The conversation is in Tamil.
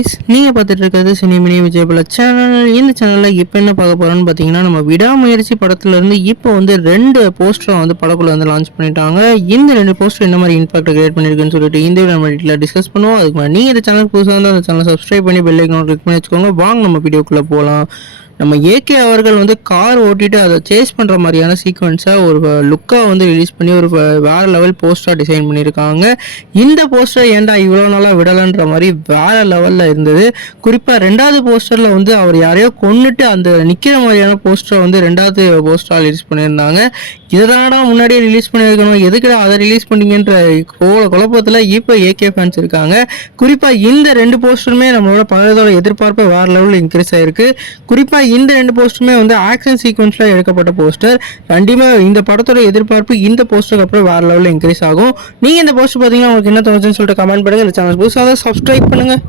கைஸ், நீங்கள் பார்த்துட்டு இருக்கிறது சினிமினி விஜயபல சேனல். இந்த சேனலில் இப்போ என்ன பார்க்க போகிறோன்னு பார்த்தீங்கன்னா, நம்ம விடாமுயற்சி படத்துலேருந்து இப்போ வந்து 2 போஸ்டரை வந்து படக்குள்ள வந்து லான்ச் பண்ணிட்டாங்க. இந்த 2 போஸ்டர் என்ன மாதிரி இம்பாக்ட் கிரியேட் பண்ணியிருக்குன்னு சொல்லிட்டு இந்த வீடியோ நம்ம வீட்டில் டிஸ்கஸ் பண்ணுவோம். அதுக்கு முன்னாடி நீங்கள் இந்த சேனலுக்கு புதுசாக வந்து அந்த சேனலை சப்ஸ்கிரைப் பண்ணி பெல் ஐக்கான் கிளிக் பண்ணி வச்சுக்கோங்க. வாங்க நம்ம வீடியோக்குள்ளே போகலாம். நம்ம ஏகே அவர்கள் வந்து கார் ஓட்டிட்டு அதை சேஸ் பண்ணுற மாதிரியான சீக்வன்ஸாக ஒரு லுக்காக வந்து ரிலீஸ் பண்ணி ஒரு வேறு லெவல் போஸ்டராக டிசைன் பண்ணியிருக்காங்க. இந்த போஸ்டர் ஏன்டா இவ்வளோ நாளாக விடலைன்ற மாதிரி வேறு லெவலில் இருந்தது. குறிப்பாக 2வது போஸ்டரில் வந்து அவர் யாரையோ கொன்னுட்டு அந்த நிற்கிற மாதிரியான போஸ்டரை வந்து 2வது போஸ்டராக ரிலீஸ் பண்ணியிருந்தாங்க. இதனாடா முன்னாடியே ரிலீஸ் பண்ணியிருக்கணும், எதுக்குடா அதை ரிலீஸ் பண்ணிங்கன்ற குழப்பத்தில் இப்போ ஏகே ஃபேன்ஸ் இருக்காங்க. குறிப்பாக இந்த 2 போஸ்டருமே நம்மளோட பழையதோட எதிர்பார்ப்பு வேறு லெவலில் இன்க்ரீஸ் ஆகிருக்கு. குறிப்பாக இந்த 2 போஸ்டருமே வந்து ஆக்ஷன் சீக்வன்ஸில் எடுக்கப்பட்ட போஸ்டர். கண்டிப்பாக இந்த படத்தோட எதிர்பார்ப்பு இந்த போஸ்டருக்கு அப்புறம் வேறு லெவலில் இன்க்ரீஸ் ஆகும். நீங்கள் இந்த போஸ்டர் பார்த்தீங்கன்னா உங்களுக்கு என்ன தோணுச்சுன்னு சொல்லிட்டு கமெண்ட் பண்ணுங்கள். இந்த சேனல் புதுசாக சப்ஸ்கிரைப் பண்ணுங்கள்.